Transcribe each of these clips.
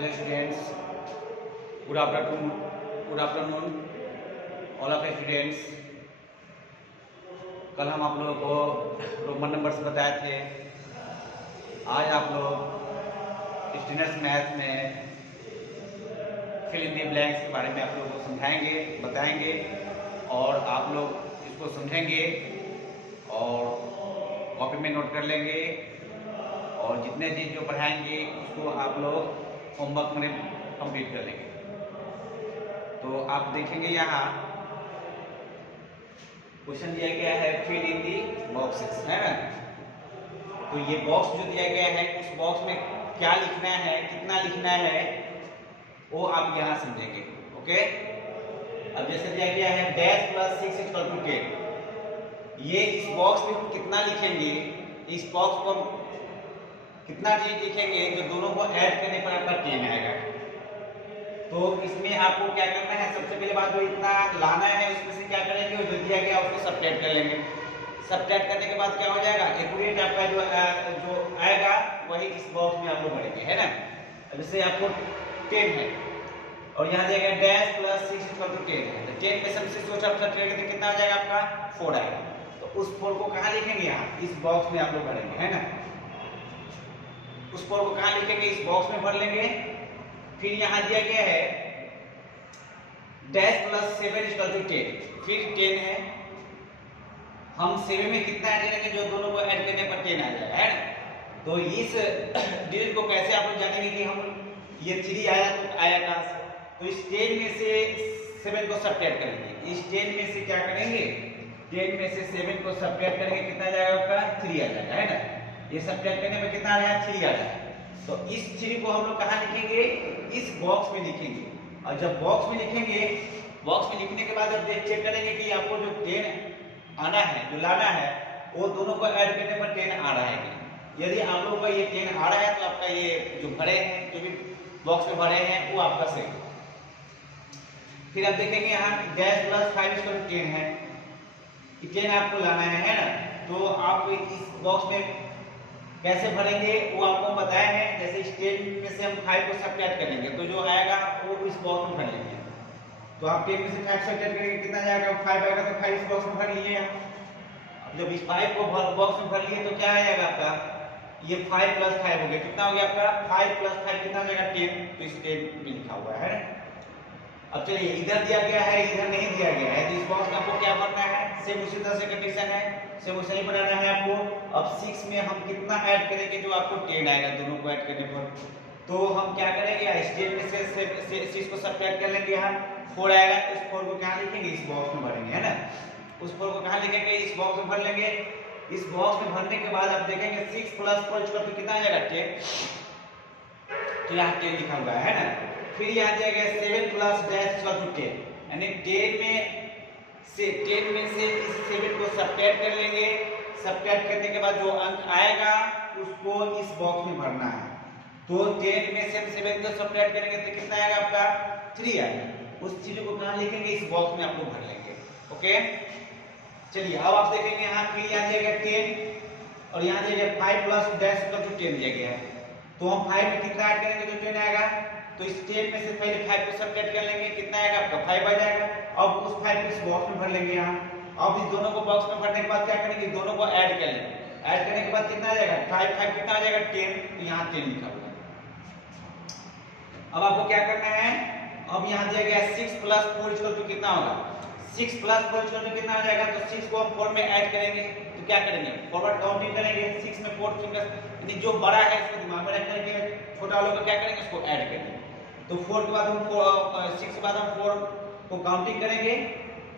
Hello students, good afternoon all of the students। कल हम आप लोगों को रोमन नंबर्स बताए थे। आज आप लोग स्टूडेंट्स मैथ में फिल इन द ब्लैंक्स के बारे में आप लोगों को समझाएंगे, बताएंगे और आप लोग इसको समझेंगे और कॉपी में नोट कर लेंगे और जितने चीज़ जो पढ़ाएंगे उसको आप लोग होमवर्क में कंप्लीट कर लेंगे। तो आप देखेंगे यहाँ क्वेश्चन दिया गया है फिल इन दी बॉक्सेस, है ना। तो ये बॉक्स जो दिया गया है उस बॉक्स में क्या लिखना है, कितना लिखना है, वो आप यहाँ समझेंगे। ओके, अब जैसे दिया गया है डैश प्लस 6 इक्वल टू 10। ये इस बॉक्स में हम कितना लिखेंगे, इस बॉक्स को हम कितना चीज लिखेंगे जो दोनों को ऐड करने पर आपका 10 आएगा। तो इसमें आपको क्या करना है, सबसे पहले बात जो इतना लाना है उसमें से क्या करेंगे, जो दिया गया उसको सब्ट्रैक्ट कर लेंगे। सब्ट्रैक्ट करने के बाद क्या हो जाएगा, एक्यूरेट आपका जो आएगा वही इस बॉक्स में आप लोग भरेंगे, है ना। जैसे आपको 10 है और यहाँ दिया गया डैश प्लस 6 इक्वल टू 10 है, तो 10 में सबसे सोच आप सब्ट्रैक्ट करेंगे कितना आ जाएगा आपका 4 आएगा। तो उस 4 को कहाँ लिखेंगे, यहाँ इस बॉक्स में आप लोग भरेंगे, है ना। उस 4 को कहाँ लिखेंगे, इस बॉक्स में भर लेंगे। फिर यहाँ दिया गया है डैश प्लस 7 इक्वल टू 10, फिर 10 है, हम 7 में कितना ऐड करेंगे जो दोनों को ऐड करने पर 10 आ जाएगा, है ना। तो इस डिजिट को कैसे आप लोग जानेंगे कि हम ये 3 आया तो आया कहाँ से। तो इस 10 में से 7 को सब्ट्रैक्ट करेंगे, इस 10 में से क्या करेंगे, 10 में से 7 को सब्ट्रैक्ट करेंगे, कितना आ जाएगा आपका 3 आ जाएगा, है ना। ये सब्ट्रैक्ट करने में कितना आ रहा है 3 आ रहा है। तो इस 3 को हम लोग कहाँ लिखेंगे, इस बॉक्स में लिखेंगे। और जब बॉक्स में लिखेंगे, बॉक्स में लिखने के बाद अब चेक करेंगे कि आपको जो 10 आना है, जो लाना है, वो दोनों को ऐड करने पर 10 आ रहा है। यदि आप लोगों का ये 10 आ रहा है तो आपका ये जो भरे हैं, जो भी बॉक्स में भरे हैं वो आपका सही। फिर आप देखेंगे यहाँ डैश प्लस 5 इक्वल टू 10 है, 10 आपको लाना है ना। तो आप इस बॉक्स में कैसे भरेंगे वो आपको बताया है। जैसे इस 10 में से हम 5 को सब्ट्रैक्ट करेंगे तो जो आएगा वो इस बॉक्स में भर लेंगे। तो आप 10 में से 5 सब्ट्रैक्ट करेंगे कितना जाएगा, 5 आएगा, तो 5 इस बॉक्स में भर लिए। अब जब इस 5 को बॉक्स में भर लिए तो क्या आएगा आपका, ये 5 प्लस 5 हो गया, कितना हो गया आपका 5 प्लस 5 कितना हो जाएगा 10। तो इस 10 में लिखा हुआ है ना। अब चलिए इधर दिया गया है, इधर नहीं दिया गया है, तो इस बॉक्स में आपको क्या करना है, सेम उसी तरह से कंडीशन है, सेम वैसे ही बनाना है आपको। अब 6 में हम कितना ऐड करेंगे जो आपको 10 आएगा दोनों को ऐड करने पर। तो हम क्या करेंगे, इस 10 में से 6 को सब्ट्रैक्ट कर लेंगे, यहाँ 4 आएगा, इस 4 को कहाँ लिखेंगे, इस बॉक्स में भरेंगे, है ना। उस 4 को कहाँ लिखेंगे, इस बॉक्स में भर लेंगे। इस बॉक्स में भरने के बाद आप देखेंगे 6 प्लस 4 इक्वल टू कितना आ जाएगा 10। तो यहाँ 10 लिखा हुआ है ना। फिर यहाँ दिया गया 7 प्लस डैश इक्वल टू 10, यानी 10 में से इस 7 को सब्ट्रैक्ट कर लेंगे। सब्ट्रैक्ट करने के बाद जो अंक आएगा उसको इस बॉक्स में भरना है। तो 10 में से हम 7 को सब्ट्रैक्ट करेंगे तो कितना आएगा आपका 3 आएगा। उस 3 को कहाँ लिखेंगे, इस बॉक्स में आप लोग भर लेंगे। ओके, चलिए अब आप देखेंगे यहाँ फिर यहाँ दिया गया 10 और यहाँ दिया गया 5 प्लस डैश इक्वल टू 10 दिया गया है। तो हम 5 में कितना ऐड करेंगे जो 10 आएगा। तो इस 10 में से पहले 5 को सब्ट्रैक्ट कर लेंगे, कितना आएगा आपका 5 आ जाएगा। अब उस 5 को इस बॉक्स में भर लेंगे यहाँ। अब इस दोनों को बॉक्स में भरने के बाद क्या करेंगे, दोनों को ऐड कर लेंगे। ऐड करने के बाद कितना आ जाएगा 5 5 कितना आ जाएगा 10। तो यहाँ 10 लिखा हुआ है। अब आपको क्या करना है, अब यहाँ दिया गया 6 प्लस 4 इक्वल टू कितना होगा, 6 प्लस 4 इक्वल टू कितना आ जाएगा। तो 6 को हम 4 में ऐड करेंगे तो क्या करेंगे, फॉरवर्ड काउंटिंग करेंगे। 6 में 4 फिंगर्स, यानी जो बड़ा है इसको दिमाग में रख करके छोटा वालों को क्या करेंगे, उसको ऐड करेंगे। तो 4 के बाद हम 6 के बाद हम 4 को काउंटिंग करेंगे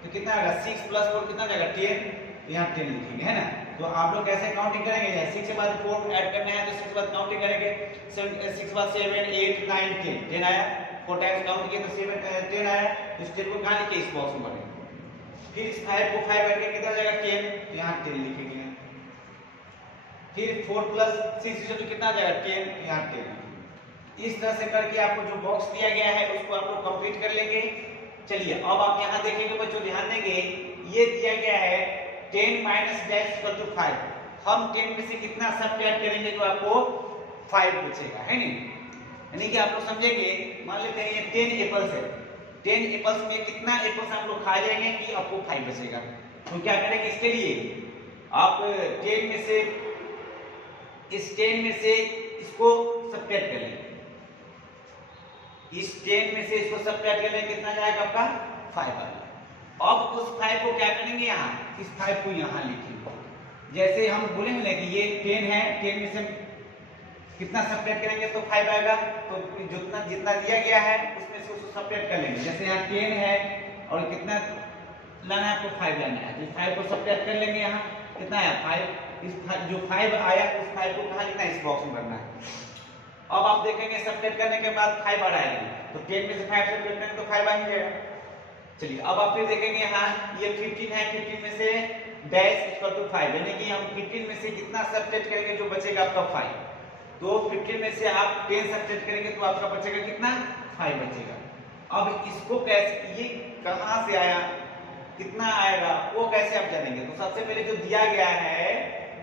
तो कितना आएगा 6 प्लस 4 कितना आ जाएगा 10। तो यहाँ 10 लिखेंगे, है ना। तो आप लोग कैसे काउंटिंग करेंगे, 6 के बाद 4 ऐड करना है तो 6 के बाद काउंटिंग करेंगे। 6 के बाद 7 8 9 10, 10 आया, 4 टाइम्स काउंट किए तो 7 10 आया। तो इस 10 को कहाँ लिखे, इस बॉक्स में भरेंगे। फिर इस 5 को 5 ऐड करके कितना आ जाएगा 10। तो यहाँ 10 लिखेंगे। फिर 4 प्लस 6 तो कितना आ जाएगा 10। तो यहाँ 10। इस तरह से करके आपको जो बॉक्स दिया गया है उसको आप लोग कंप्लीट कर लेंगे। चलिए अब आप यहाँ देखेंगे बच्चों, ध्यान देंगे, ये दिया गया है 10 माइनस डैश इक्वल टू 5। हम 10 में से कितना सब्ट्रैक्ट करेंगे जो आपको 5 बचेगा, है नहीं। यानी कि आप लोग समझेंगे, मान लेते हैं ये 10 एप्पल्स है, 10 एप्पल्स में कितना एप्पल्स आप लोग खा जाएंगे कि आपको 5 बचेगा। तो क्या करेंगे इसके लिए, आप 10 में से, इस 10 में से इसको सब्ट्रैक्ट कर लेंगे, इस 10 में से इसको सब्ट्रैक्ट कर लेंगे, कितना जाएगा आपका 5 आ जाएगा। अब उस 5 को क्या करेंगे, यहाँ इस 5 को यहाँ लिखेंगे, जैसे हम बोलेंगे ना कि ये 10 है, 10 में से कितना सब्ट्रैक्ट करेंगे तो 5 आएगा, तो जितना जितना दिया गया है उसमें से उसको सब्ट्रैक्ट कर लेंगे। जैसे यहाँ 10 है और कितना लाना है आपको 5 लाना है, तो 5 को सब्ट्रैक्ट कर लेंगे, यहाँ कितना है 5, इस जो 5 आया उस 5 को कहाँ लिखना है, इस बॉक्स में भरना है। अब आप देखेंगे सब्ट्रैक्ट करने के बाद 5 आ रहा है, तो 10 में से 5 सब्ट्रैक्ट करेंगे तो 5 आ ही जाएगा। चलिए अब आप फिर देखेंगे यहाँ ये 15 है, 15 में से डैश इक्वल टू 5, यानी कि हम 15 में से कितना सब्ट्रैक्ट करेंगे, जो बचेगा आपका 5। तो 15 में से आप 10 सब्ट्रैक्ट करेंगे तो आपका बचेगा कितना, 5 बचेगा। अब इसको कैसे, ये कहाँ से आया, कितना आएगा, वो कैसे आप जानेंगे। तो सबसे पहले जो दिया गया है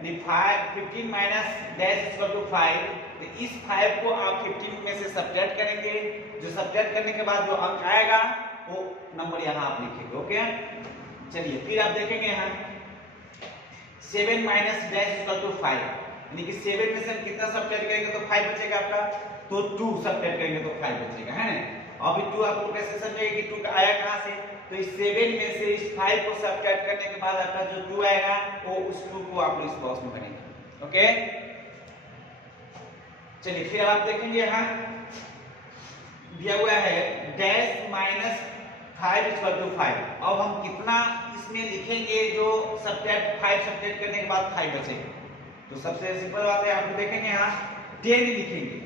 15 माइनस डैश इक्वल टू 5, तो इस 5 को आप 15 में से सब्ट्रैक्ट करेंगे, जो सब्ट्रैक्ट करने के बाद जो अंक आएगा वो नंबर यहाँ आप लिखेंगे। ओके, चलिए फिर आप देखेंगे यहाँ 7 माइनस डैश इक्वल टू 5, यानी कि 7 में से हम कितना सब्ट्रैक्ट करेंगे तो 5 बचेगा आपका, तो 2 सब्ट्रैक्ट करेंगे तो 5 बचेगा, है ना। अभी 2 आप लोग कैसे समझेंगे कि 2 आया कहाँ से, तो इस 7 में से इस 5 को सब्ट्रैक्ट करने के बाद आपका जो 2 आएगा वो उस 2 को आप लोग इस बॉक्स में भरेंगे। ओके, चलिए फिर आप देखेंगे यहाँ दिया हुआ है डैश माइनस 5 इक्वल टू 5। अब हम कितना इसमें लिखेंगे जो सब्ट्रैक्ट 5 सब्ट्रैक्ट करने के बाद 5 बचेगा। तो सबसे सिंपल बात है, आप देखेंगे यहाँ 10 लिखेंगे,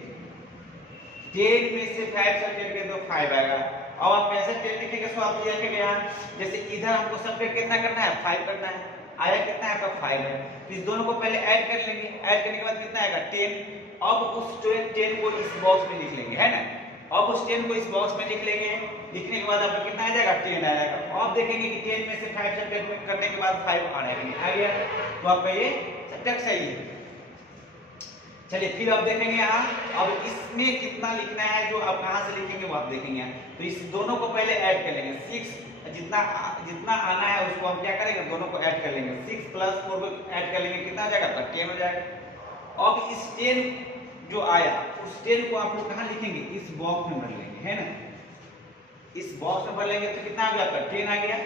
10 में से 5 सब्ट्रैक्ट करेंगे तो 5 आएगा। अब आप कैसे 10 लिखेंगे, सो आप लिखेंगे यहाँ, जैसे इधर हमको सब्ट्रैक्ट कितना करना है, 5 करना है, आया कितना है आपका 5 है, तो इस दोनों को पहले ऐड कर लेंगे, ऐड करने के बाद कितना आएगा 10। अब उस 10 को इस बॉक्स में लिख लेंगे, है ना। अब उस 10 को इस बॉक्स में लिख लेंगे, लिखने के बाद आपका कितना आ जाएगा 10 आ जाएगा। अब देखेंगे कि 10 में से 5 सब्ट्रैक्ट करने के बाद 5 आ गया, तो आपका ये सब्ट्रैक्ट सही है। चलिए फिर आप देखेंगे यहाँ, अब इसमें कितना लिखना है जो आप कहाँ से लिखेंगे वो आप देखेंगे। तो इस दोनों को पहले ऐड कर लेंगे, 6 जितना आना है उसको हम क्या करेंगे, दोनों को ऐड कर लेंगे, 6 प्लस 4 को ऐड कर लेंगे, कितना हो जाएगा, 10 हो जाएगा। अब इस 10 जो आया उस 10 को आप लोग कहाँ लिखेंगे, इस बॉक्स में भर लेंगे, है ना। इस बॉक्स में भर लेंगे तो कितना आ गया आपका 10 आ गया।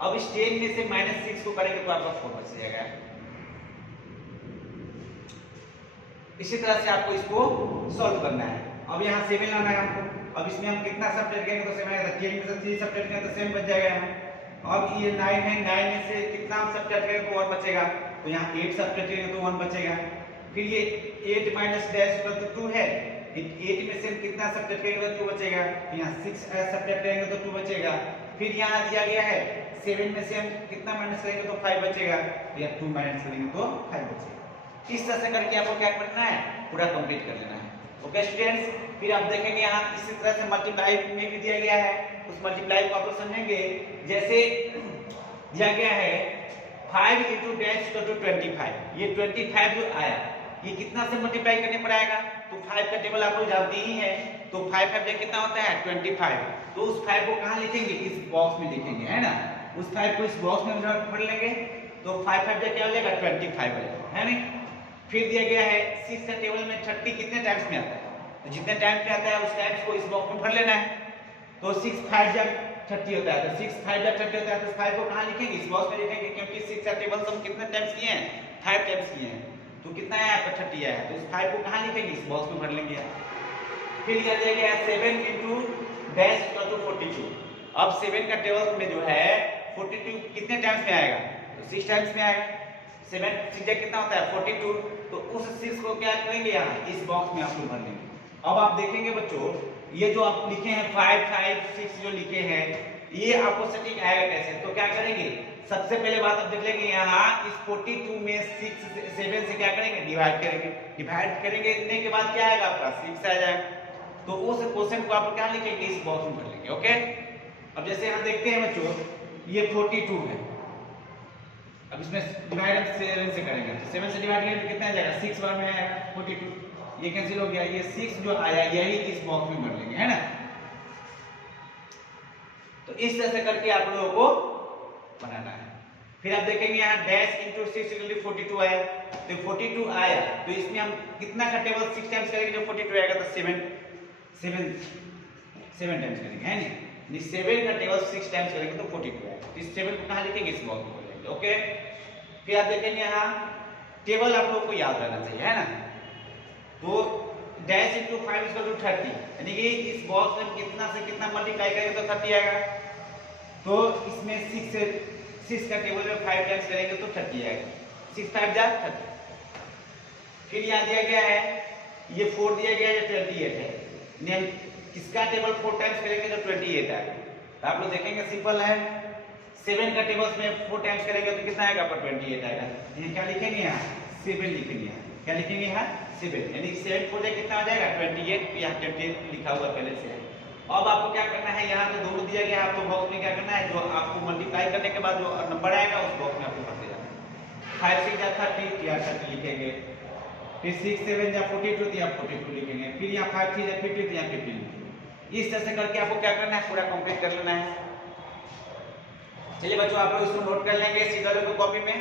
अब इस 10 में से -6 को करेंगे तो आपका 4 बच जाएगा। इसी तरह से आपको इसको सॉल्व करना है। अब यहाँ 7 लाना है हमको, अब इसमें हम कितना सब्ट्रैक्ट करेंगे तो 7 आएगा, 10 में से 3 सब्ट्रैक्ट करेंगे तो 7 बच जाएगा यहाँ। अब ये 9 है, 9 में से कितना हम सब्ट्रैक्ट करेंगे तो 1 बचेगा, तो यहाँ 8 सब्ट्रैक्ट करेंगे तो 1 बचेगा। फिर ये 8 माइनस डैश इक्वल टू 2 है, 8 में से हम कितना सब्ट्रैक्ट करेंगे तो 2 बचेगा, यहाँ 6 सब्ट्रैक्ट करेंगे तो 2 बचेगा। फिर यहाँ दिया गया है 7 में से हम कितना माइनस करेंगे तो 5 बचेगा, या 2 माइनस करेंगे तो 5 बचेगा। इस तरह से करके आपको क्या करना है, पूरा कंप्लीट कर लेना है। ओके स्टूडेंट्स, फिर आप देखेंगे यहाँ इसी तरह से मल्टीप्लाई में भी दिया गया है, उस मल्टीप्लाई को आप लोग समझेंगे। जैसे दिया गया है 5 into डैश इक्वल टू 25, ये 25 जो आया ये कितना से मल्टीप्लाई करने पर आएगा, तो 5 का टेबल आप लोग जानते ही हैं, तो 5 5 कितना होता है 25। तो उस 5 को कहाँ लिखेंगे, इस बॉक्स में लिखेंगे, है ना। उस 5 को इस बॉक्स में भर लेंगे, तो 5 5 क्या हो जाएगा 25 हो जाएगा, है ना। फिर दिया गया है 6 का टेबल में 30 कितने टाइम्स में आता है, तो जितने टाइम्स में आता है उस टाइम्स को इस बॉक्स में भर लेना है। तो 6 5 जब 30 होता है, तो 6 5 जब 30 होता है तो 5 को कहाँ लिखेंगे, इस बॉक्स में लिखेंगे, क्योंकि 6 का टेबल हम कितने टाइम्स किए हैं, 5 टाइम्स किए हैं, तो कितना है आपका 30 आया, तो इस 5 को कहाँ लिखेंगे, इस बॉक्स में भर लेंगे। फिर यह दिया गया है 7 into डैश इक्वल टू 42। अब 7 का टेबल में जो है 42 कितने टाइम्स में आएगा, तो 6 टाइम्स में आएगा। 7 6 कितना होता है 42, तो उस 6 को क्या करेंगे, यहाँ इस बॉक्स में आप लोग भर लेंगे। अब आप देखेंगे बच्चों, ये जो आप लिखे हैं 5 5 6 जो लिखे हैं, ये आपको सटीक आएगा कैसे, तो क्या करेंगे, सबसे पहले बात आप देख लेंगे, यहाँ इस 42 में 7 से क्या करेंगे, डिवाइड करेंगे। डिवाइड करेंगे के बाद क्या आएगा आपका 6 आ जाएगा, तो उस क्वेश्चन को आप क्या लिखेंगे, इस बॉक्स में भर लेंगे। ओके, अब जैसे यहाँ देखते हैं बच्चों, ये 42 है, अब इसमें डिवाइड हम 7 से करेंगे, तो 7 से डिवाइड करेंगे तो कितना आ जाएगा, 6 बार में आएगा 42, ये कैंसिल हो गया, ये 6 जो आया यही इस बॉक्स में भर लेंगे, है ना। तो इस तरह से करके आप लोगों को बनाना है। फिर आप देखेंगे यहाँ डैश इंटू 6 इक्वल 42 आया, तो 42 आया तो इसमें हम कितना का टेबल 6 टाइम्स करेंगे, जो 42 आएगा तो 7 टाइम्स करेंगे, है नहीं 7 का टेबल 6 टाइम्स करेंगे तो 42 आएगा। तो इस टेबल को कहाँ लिखेंगे, इस बॉक्स में लिखेंगे, ओके। फिर आप देखेंगे यहाँ टेबल आप लोगों को याद रहना चाहिए, है ना। तो डैश इंटू 5 इक्वल टू 30, यानी कि इस बॉक्स में कितना से कितना मल्टीप्लाई करेंगे तो 30 आएगा। तो इसमें 6 का टेबल में 5 टाइम्स करेंगे तो 30 आएगा, 6 5 जा 30। फिर यहाँ दिया गया है ये 4 दिया गया है, 28 है, किसका टेबल 4 टाइम्स करेंगे तो 28 आएगा। तो आप लोग देखेंगे सिंपल है, 7 का टेबल में 4 टाइम्स करेंगे तो कितना आएगा, पर 28 आएगा। ये क्या लिखेंगे यहाँ 7 लिखेंगे, यहाँ क्या लिखेंगे, यहाँ 7, यानी 7 4 कितना आ जाएगा 28, यहाँ 28 लिखा हुआ पहले से है। अब आपको क्या करना है, यहाँ तो दोनों दिया गया, आपको बॉक्स में क्या करना है, जो आपको मल्टीप्लाई करने के बाद जो नंबर आएगा उस बॉक्स में आपको भरते जाना है। 5 6 जा 30, यहाँ 30 लिखेंगे। फिर 6 7 जा 42, तो यहाँ 42 लिखेंगे। फिर यहाँ 5 3 जा 50, तो यहाँ 50 लिखेंगे। इस तरह से करके आपको क्या करना है, पूरा कंप्लीट कर लेना है। चलिए बच्चों आप लोग इसको नोट कर लेंगे सीधा लोग कॉपी में।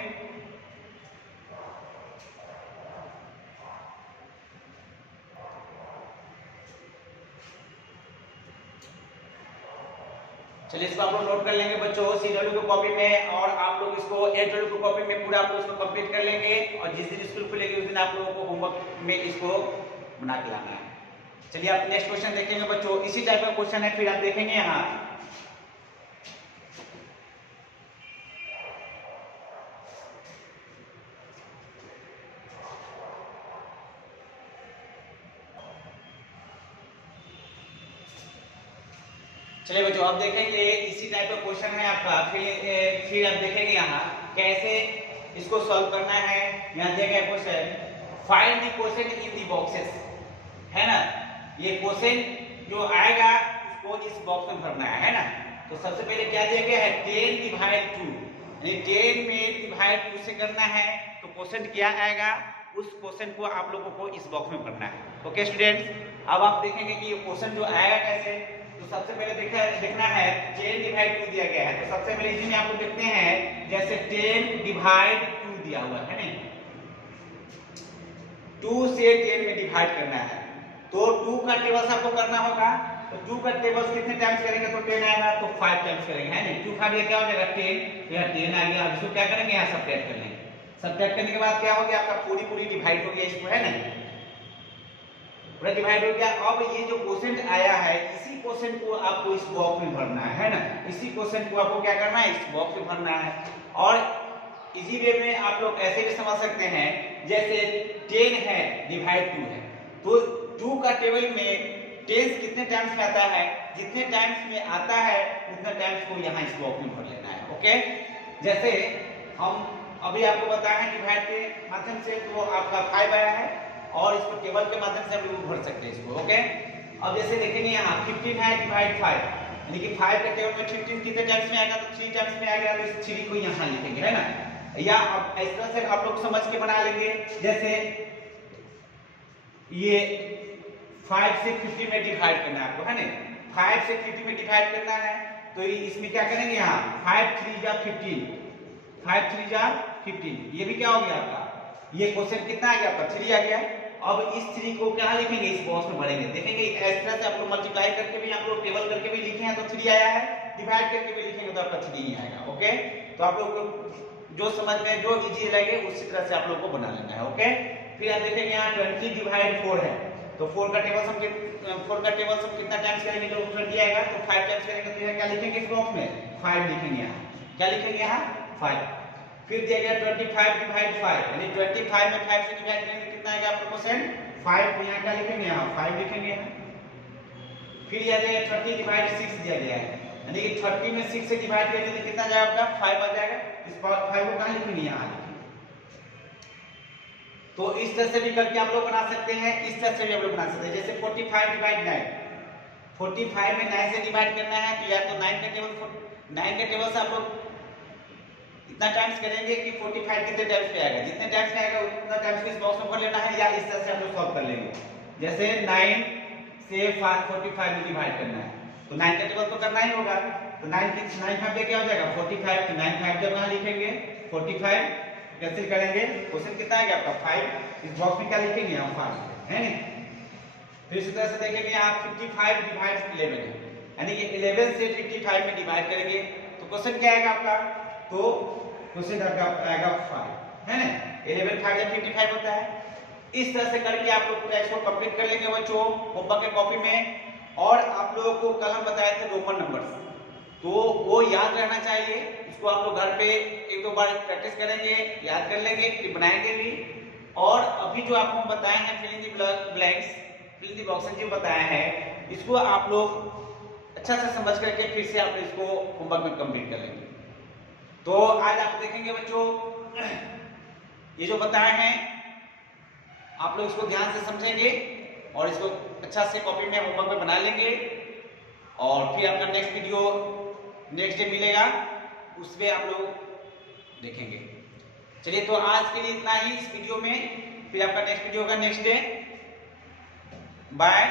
चलिए इसको आप लोग नोट कर लेंगे बच्चों CW को कॉपी में, और आप लोग इसको HW को कॉपी में पूरा आप लोग इसको कंप्लीट कर लेंगे। और जिस दिन स्कूल खुलेगी उस दिन आप लोगों को होमवर्क में इसको बना के लाना है। चलिए आप नेक्स्ट क्वेश्चन देखेंगे बच्चों, इसी टाइप का क्वेश्चन है। फिर आप देखेंगे यहाँ चलिए बच्चों आप देखेंगे इसी टाइप का क्वेश्चन है आपका। फिर आप देखेंगे यहाँ कैसे इसको सॉल्व करना है। यहाँ दिया गया question, find the quotient in the boxes, है ना। ये क्वोशिएंट जो आएगा उसको इस बॉक्स में भरना है ना। तो सबसे पहले क्या दिया गया है, 10 डिवाइड 2, यानी 10 में डिवाइड 2 से करना है तो क्वोशिएंट क्या आएगा, उस क्वोशिएंट को आप लोगों को इस बॉक्स में भरना है। ओके स्टूडेंट्स, अब आप देखेंगे कि ये क्वोशिएंट जो आएगा कैसे। तो सबसे पहले देखना है 10 डिवाइड 2 दिया गया है, तो सबसे पहले इसी में आप लोग देखते हैं जैसे 10 डिवाइड 2 दिया हुआ है नहीं, 2 से 10 में डिवाइड करना है। तो 2 का टेबल्स आपको करना होगा, तो 2 का टेबल्स कितने टाइम्स करेंगे तो 10 आएगा, तो 5 टाइम्स करेंगे, है नहीं। 2 5 ये क्या हो जाएगा 10, यह 10 आ गया। अब इसको क्या करेंगे, यहाँ सब्ट्रैक्ट कर लेंगे। सब्ट्रैक्ट करने के बाद क्या हो गया, आपका पूरी डिवाइड हो गया इसको, है नहीं, पूरा डिवाइड हो गया। अब ये जो क्वोशिएंट आया है इसी क्वोशिएंट को आपको इस बॉक्स में भरना है ना। इसी क्वोशिएंट को आपको क्या करना है, इस बॉक्स में भरना है। और इजी वे में आप लोग ऐसे भी समझ सकते हैं, जैसे 10 है डिवाइड 2 है, तो 2 का टेबल में 10 कितने टाइम्स में आता है, जितने टाइम्स में आता है उतने टाइम्स को यहाँ इस बॉक्स में भर लेना है। ओके, जैसे हम अभी आपको बताया है डिवाइड के माध्यम से, तो आपका 5 आया है और इसको टेबल के माध्यम से हम लोग भर सकते हैं इसको। ओके, अब जैसे देखेंगे यहाँ 15 है डिवाइड 5, यानी कि 5 का टेबल में 15 कितने टाइम्स में आएगा, तो 3 टाइम्स में आएगा, तो इस 3 को यहाँ लिखेंगे, है ना। या अब इस तरह से आप लोग समझ के बना लेंगे, जैसे ये 5 से 50 में डिवाइड करना है आपको, है ना। 5 से 50 में डिवाइड करना है, तो इसमें क्या करेंगे, यहाँ 5 3 जा 15, 5 3 जा 15, ये भी क्या हो गया आपका, ये क्वेश्चन कितना आ गया आपका 3 आ गया। अब इस 3 को क्या लिखेंगे, इस बॉक्स में भरेंगे। देखेंगे इस तरह से आप लोग मल्टीप्लाई करके भी, आप लोग टेबल करके भी लिखे हैं तो 3 आया है, डिवाइड करके भी लिखेंगे तो आपका 3 ही आएगा। ओके, तो आप लोग जो समझ में जो इजी लगे उसी तरह से आप लोग को बना लेना है। ओके, फिर आप देखेंगे यहाँ 20 डिवाइड 4 है, तो 4 का टेबल हम कितना टाइम्स करेंगे तो 20 आएगा, तो 5 टाइम्स करेंगे तो यहाँ क्या लिखेंगे, इस बॉक्स में 5 लिखेंगे। यहाँ क्या लिखेंगे, यहाँ 5। फिर दिया गया 25 डिवाइड 5, यानी 25 में 5 से डिवाइड करेंगे तो कितना आएगा आपका क्वोशिएंट 5, तो यहाँ क्या लिखेंगे, यहाँ 5 लिखेंगे। फिर दिया गया 30 डिवाइड 6 दिया गया है, यानी कि 30 में 6 से डिवाइड करेंगे तो कितना जाएगा आपका 5 आ जाएगा। इस 5 को कहाँ लिखेंगे, यहाँ लिखेंगे। तो इस तरह से भी करके आप लोग बना सकते हैं, इस तरह से भी आप लोग बना सकते हैं। जैसे 45 डिवाइड 9, 45 में 9 से डिवाइड करना है, तो या तो 9 का टेबल से आप लोग इतना टाइम्स करेंगे कि 45 कितने टाइम्स पे आएगा, जितने टाइम्स पे आएगा उतना टाइम्स को इस बॉक्स में भर लेना है, या इस तरह से हम लोग सॉल्व कर लेंगे। जैसे 9 से 45 में डिवाइड करना है तो 9 का टेबल तो करना ही होगा, तो 9 5 क्या हो जाएगा 45, तो 9 5 जब यहाँ लिखेंगे 45 कैंसिल करेंगे, क्वेश्चन कितना आएगा आपका 5, इस बॉक्स में क्या लिखेंगे हम 5 है नहीं। फिर इसी तरह से देखेंगे आप 55 डिवाइड 11 है, यानी कि 11 से 55 में डिवाइड करेंगे तो क्वेश्चन क्या आएगा आपका, तो क्वेश्चन आपका आएगा 5 है ना, 11 5 जब 55 होता है। इस तरह से करके आप लोग टेस्ट को कंप्लीट कर लेंगे बच्चों होमवर्क के कॉपी में। और आप लोगों को कल हम बताए थे रोमन नंबर्स, तो वो याद रहना चाहिए, इसको आप लोग घर पे एक दो बार प्रैक्टिस करेंगे, याद कर लेंगे, फिर बनाएंगे भी। और अभी जो आपको बताए हैं fill in the blanks, fill in the boxes जो बताया है, इसको आप लोग अच्छा से समझ करके फिर से आप इसको होमवर्क में कंप्लीट कर लेंगे। तो आज आप देखेंगे बच्चों ये जो बताए हैं आप लोग इसको ध्यान से समझेंगे और इसको अच्छा से कॉपी में होमवर्क में बना लेंगे, और फिर आपका नेक्स्ट वीडियो नेक्स्ट डे मिलेगा, उसमें आप लोग देखेंगे। चलिए तो आज के लिए इतना ही इस वीडियो में, फिर आपका नेक्स्ट वीडियो होगा नेक्स्ट डे। बाय।